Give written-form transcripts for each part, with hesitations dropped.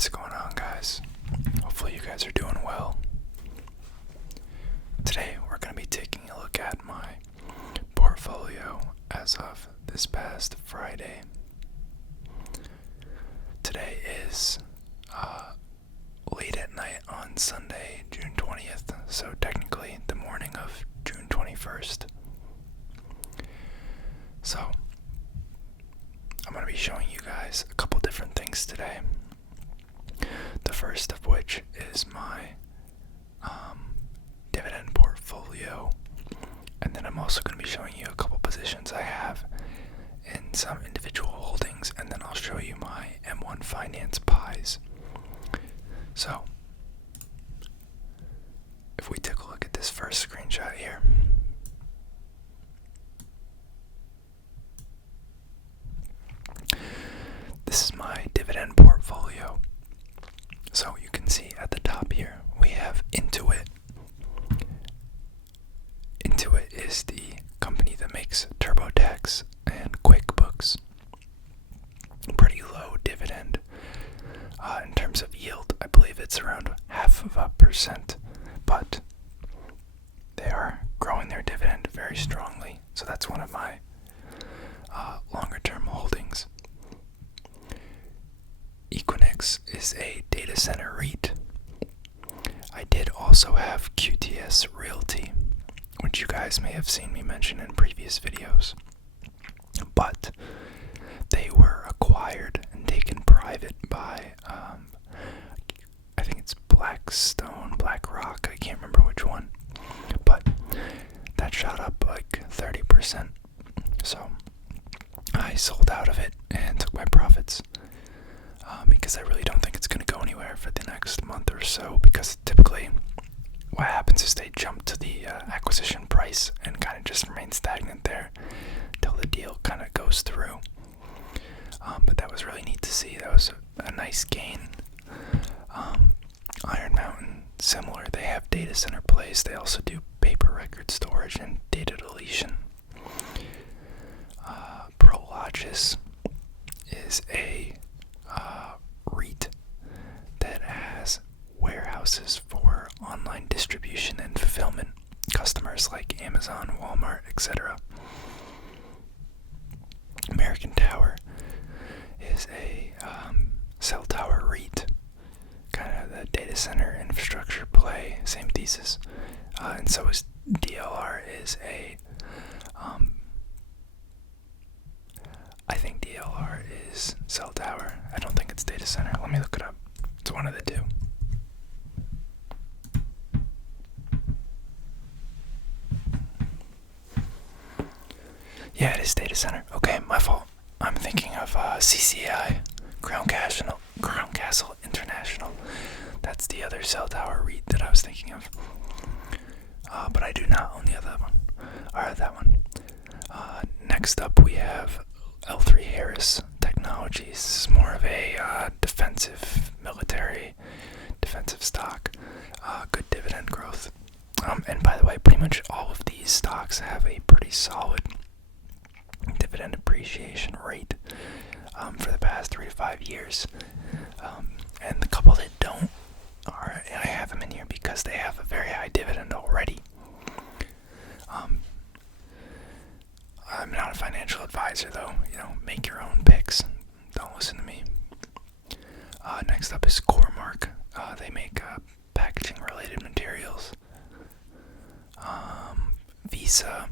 What's going on, guys? Hopefully you guys are doing well. Today we're going to be taking a look at my portfolio as of this past Friday. Today is late at night on Sunday, June 20th, so technically the morning of June 21st. So, I'm going to be showing you guys a couple different things today. The first of which is my dividend portfolio, and then I'm also going to be showing you a couple positions I have in some individual holdings, and then I'll show you my M1 Finance pies. So, if we take a look at this first screenshot here, this is my dividend portfolio. So you can see at the top here, we have Intuit. Intuit is the company that makes TurboTax and QuickBooks. Pretty low dividend. In terms of yield, I believe it's around 0.5%, but they are growing their dividend very strongly. So that's one of my longer-term holdings. Equinix is a data center REIT. I did also have QTS Realty, which you guys may have seen me mention in previous videos. But they were acquired and taken private by, I think it's Blackstone, BlackRock, I can't remember which one. But that shot up like 30%. So I sold out of it and took my profits. Because I really don't think it's going to go anywhere for the next month or so, because typically what happens is they jump to the acquisition price and kind of just remain stagnant there till the deal kind of goes through. But that was really neat to see. That was a nice gain. Iron Mountain, similar. They have data center plays. They also do paper record storage and data deletion. Prologis is a REIT that has warehouses for online distribution and fulfillment, customers like Amazon, Walmart, etc. American Tower is a cell tower REIT, kind of the data center infrastructure play, same thesis. And so is DLR is a I think DLR is cell tower. I don't think it's data center. Let me look it up. It's one of the two. Yeah, it is data center. Okay, my fault. I'm thinking of CCI, Crown Castle International. That's the other cell tower REIT that I was thinking of. But I do not own the other one. Or that one. Next up we have L3 Harris Technologies. This is more of a defensive stock. Good dividend growth. And by the way, pretty much all of these stocks have a pretty solid dividend appreciation rate for the past 3 to 5 years. And the couple that don't, I have them in here because they have a very high dividend already. I'm not a financial advisor, though. Make your own picks. Don't listen to me. Next up is Core-Mark. They make packaging-related materials. Visa,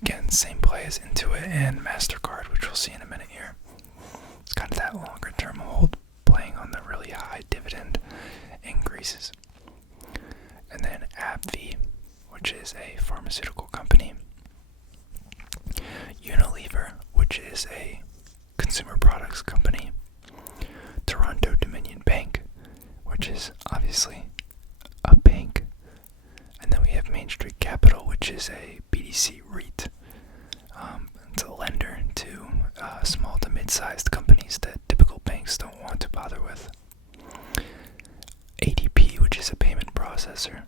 again, same play as Intuit and MasterCard, which we'll see in a minute here. It's kind of that longer-term hold, playing on the really high dividend increases. And then AbbVie, which is a pharmaceutical company. Unilever, which is a consumer products company. Toronto Dominion Bank, which is obviously a bank. And then we have Main Street Capital, which is a BDC REIT. It's a lender to small to mid-sized companies that typical banks don't want to bother with. ADP, which is a payment processor.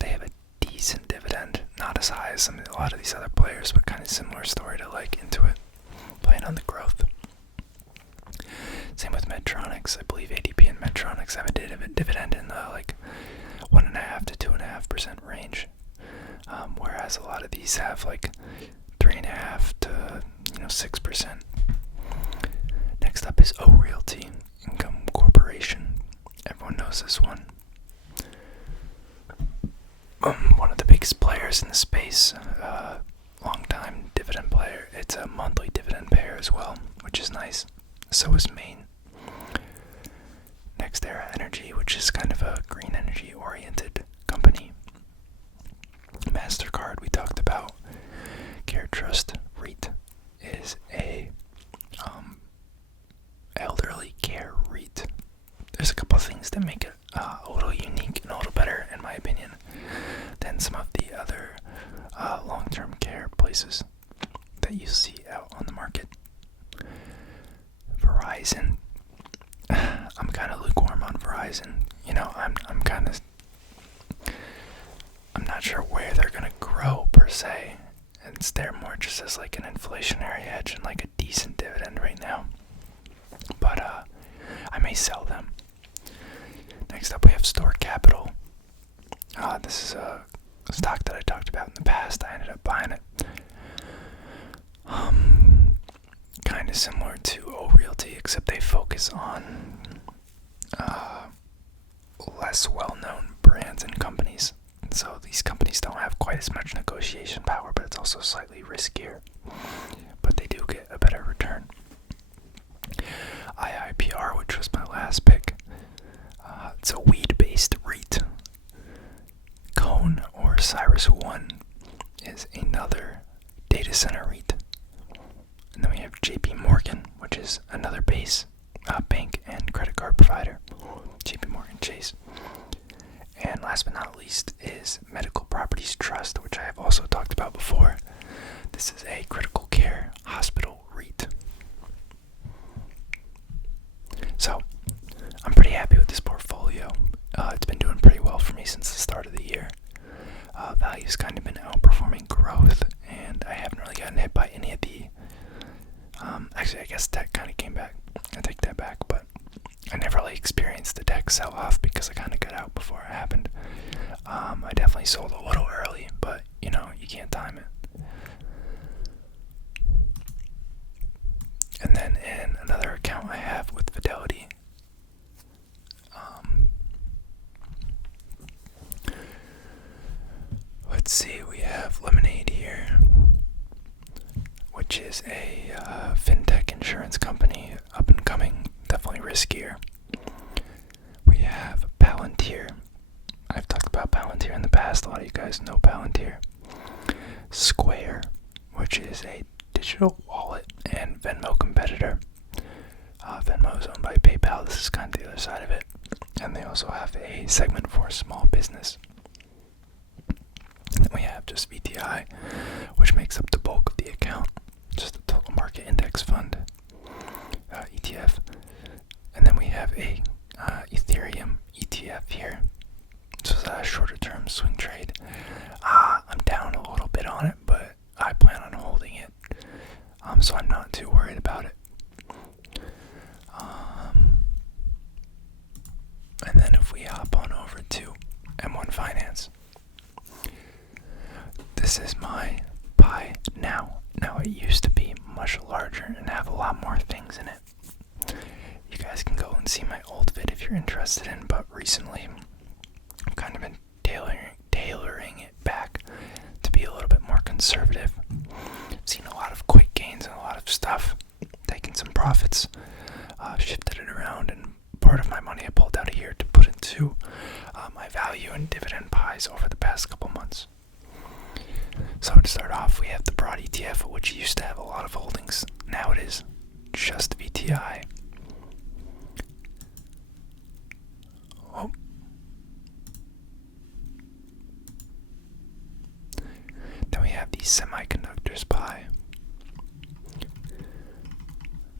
They have a decent dividend, not as high as a lot of these other players, but kind of similar story to like Intuit, playing on the growth. Same with Medtronics. I believe ADP and electronics have a dividend in the like 1.5 to 2.5% range, whereas a lot of these have like 3.5 to 6%. Next up is O Realty Income Corporation. Everyone knows this one. One of the biggest players in the space, long-time dividend player. It's a monthly dividend payer as well, which is nice. So is Maine. NextEra Energy, which is kind of a green energy-oriented company. MasterCard, we talked about. CareTrust REIT is a elderly care REIT. There's a couple of things that make it a little unique and a little better, in my opinion, than some of the other long-term care places that you see out on the market. Verizon. I'm kind of lukewarm on Verizon. I'm not sure where they're gonna grow per se. It's there more just as like an inflationary hedge and like a decent dividend right now. But I may sell them. Next up we have Store Capital. This is a stock that I talked about in the past. I ended up buying it. Kind of similar to O Realty, except they focus on less well-known brands and companies. So these companies don't have quite as much negotiation power, but it's also slightly riskier. But they do get a better return. IIPR, which was my last pick. It's a weed-based REIT. Cone or Cyrus One is another data center REIT. And then we have JP Morgan, which is another bank and credit card provider. JP Morgan Chase. And last but not least is Medical Properties Trust, which I have also talked about before. This is a critical care hospital REIT. So, I'm pretty happy with this portfolio. It's been doing pretty well for me since the start of the year. Value's kind of been outperforming growth, and I haven't really gotten hit by any of the... actually, I guess tech kind of came back. I take that back, but I never really experienced the tech sell-off because I kind of got out before it happened. I definitely sold a little early, but, you can't time it. And then in another account I have with Fidelity, let's see, we have Lemonade here, which is a fintech insurance company, up and coming, definitely riskier. We have Palantir. I've talked about Palantir in the past. A lot of you guys know Palantir. Square, which is a digital wallet and Venmo competitor. Venmo is owned by PayPal. This is kind of the other side of it. And they also have a segment for small business. Then we have just VTI, which makes up the bulk of the account. Just a total market index fund, ETF. And then we have a Ethereum ETF here. This is a shorter term swing trade. I'm down a little bit on it, but I plan on holding it. So I'm not too worried about it. And then if we hop on over to M1 Finance, this is my pie now. Now it used to be much larger and have a lot more things in it. You guys can go and see my old vid if you're interested in, but recently I've kind of been tailoring it back to be a little bit more conservative. I've seen a lot of quick gains and a lot of stuff, taken some profits, shifted it around, and part of my money I pulled out of here to put into my value and dividend pies over the past couple months. So to start off, we have the broad ETF, which used to have a lot of holdings. Now it is just VTI. Oh. Then we have the semiconductors pie.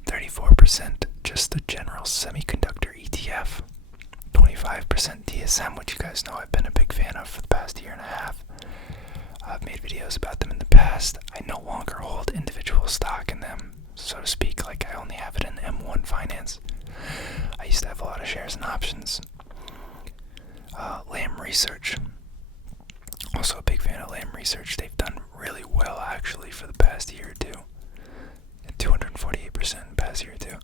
34% just the general semiconductor ETF. 25% TSM, which you guys know I've been a big fan of for the past year and a half. I've made videos about them in the past. I no longer hold individual stock in them, so to speak. Like, I only have it in M1 Finance. I used to have a lot of shares and options. Lamb Research. Also a big fan of Lamb Research. They've done really well actually for the past year or two. 248% in the past year or two.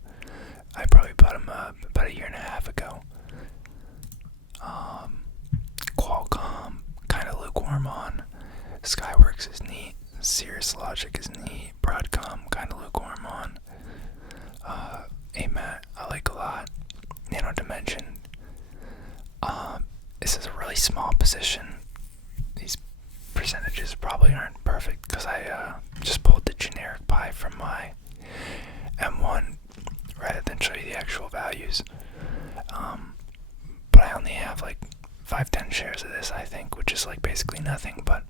I probably bought them about a year and a half ago. Qualcomm, kind of lukewarm on. Skyworks is neat. Cirrus Logic is neat. Broadcom, kind of lukewarm on. AMAT, I like a lot. Nano Dimension. This is a really small position. These percentages probably aren't perfect because I just pulled the generic pie from my M1 rather than show you the actual values. But I only have like 5-10 shares of this, I think, which is like basically nothing, but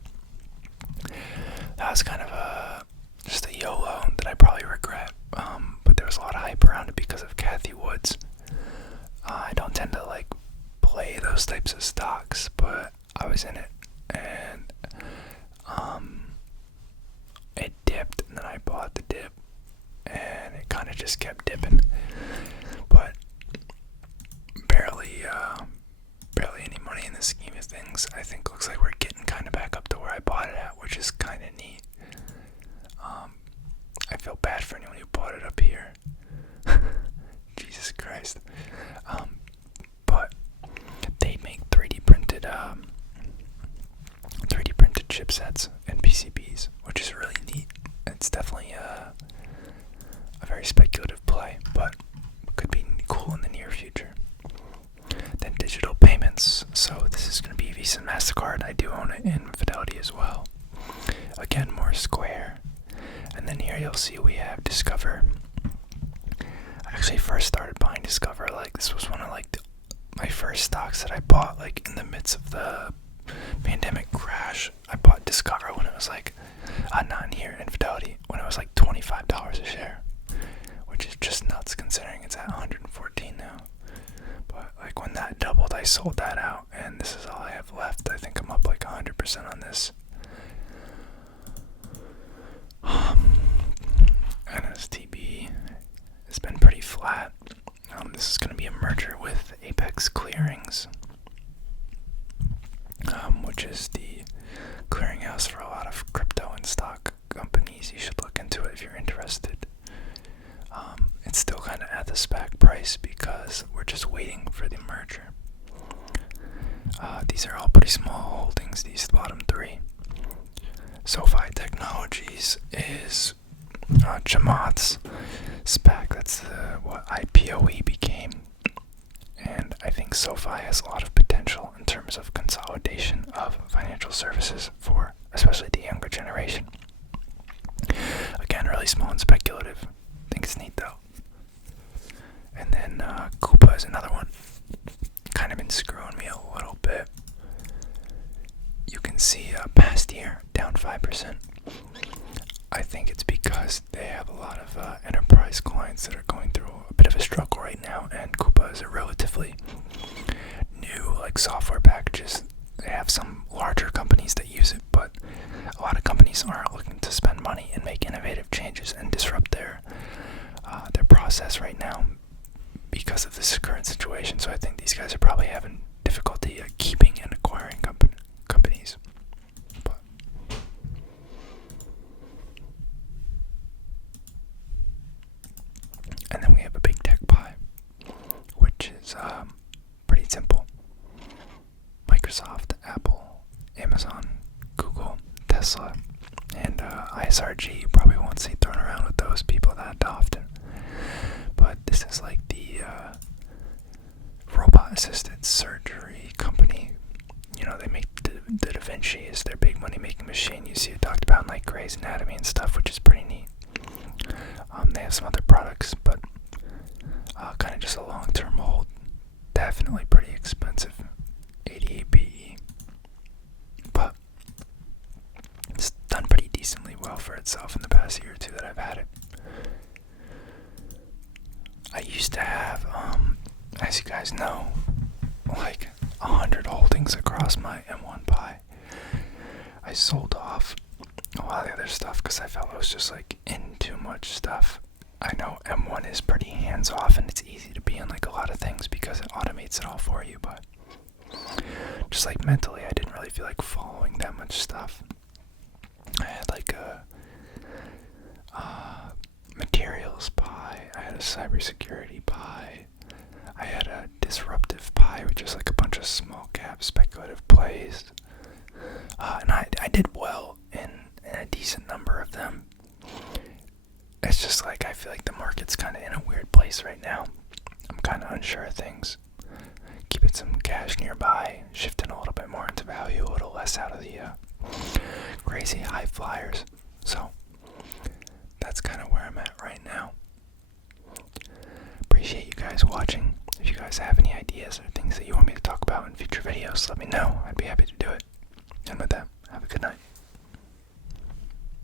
that was kind of just a YOLO that I probably regret. But there was a lot of hype around it because of Cathie Woods. I don't tend to like play those types of stocks, but I was in it, and it dipped, and then I bought the dip, and it kind of just kept dipping, but barely any money in the scheme of things. I think looks like we're getting kind of back up to where I bought it at, which is kind of neat. I feel bad for anyone who bought it up here. Jesus Christ. But they make 3D printed chipsets and PCBs, which is really neat. It's definitely a very speculative play, but could be cool in the near future. Then digital payments. So this is going to be Visa and MasterCard. I do own it in Fidelity as well. Again, more Square. And then here you'll see we have Discover. I actually first started buying Discover, like this was one of like my first stocks that I bought like in the midst of the pandemic crash. I bought Discover when it was like, not in here, in Fidelity, when it was like $25 a share, which is just nuts considering it's at 114 now. But like when that doubled, I sold that out, and this is all I have left. I think I'm up like 100% on this. NSTB has been pretty flat. This is going to be a merger with Apex Clearings, which is the clearinghouse for a lot of crypto and stock companies. You should look into it if you're interested. It's still kind of at the SPAC price because we're just waiting for the merger. These are all pretty small holdings, these bottom three. SoFi Technologies is Chamath's SPAC. That's what IPOE became. And I think SoFi has a lot of potential in terms of consolidation of financial services for especially the younger generation. Again, really small and speculative. I think it's neat though. And then Coupa is another one. Kind of been screwing me a little bit. You can see past year down 5%. I think it's because they have a lot of enterprise clients that are going through a bit of a struggle right now, and Coupa is a relatively new like software packages. They have some larger companies that use it, but a lot of companies aren't looking to spend money and make innovative changes and disrupt their process right now because of this current situation. So I think these guys are probably having difficulty keeping and acquiring companies. But and then we have a big tech pie, which is pretty simple. Microsoft, Apple, Amazon, Google, Tesla, and ISRG. You probably won't see thrown around with those people that often. But this is like the robot-assisted surgery company. You know, they make the Da Vinci is their big money-making machine. You see it talked about in like Grey's Anatomy and stuff, which is pretty neat. They have some other products, but kind of just a long-term hold. Definitely pretty expensive. 88 PE. But it's done pretty decently well for itself in the past year or two that I've had it. I used to have, as you guys know, like 100 holdings across my M1 pie. I sold off a lot of the other stuff because I felt it was just like in too much stuff. I know M1 is pretty hands-off and it's easy to be in like a lot of things because it automates it all for you, but just like mentally, I didn't really feel like following that much stuff. I had like a materials pie, I had a cybersecurity pie, I had a disruptive pie, which is like a bunch of small cap speculative plays, and I did well in a decent number of them. It's just like I feel like the market's kind of in a weird place right now. I'm kind of unsure of things. Keeping some cash nearby, shifting a little bit more into value, a little less out of the crazy high flyers. So that's kind of where I'm at right now. Appreciate you guys watching. If you guys have any ideas or things that you want me to talk about in future videos, let me know. I'd be happy to do it.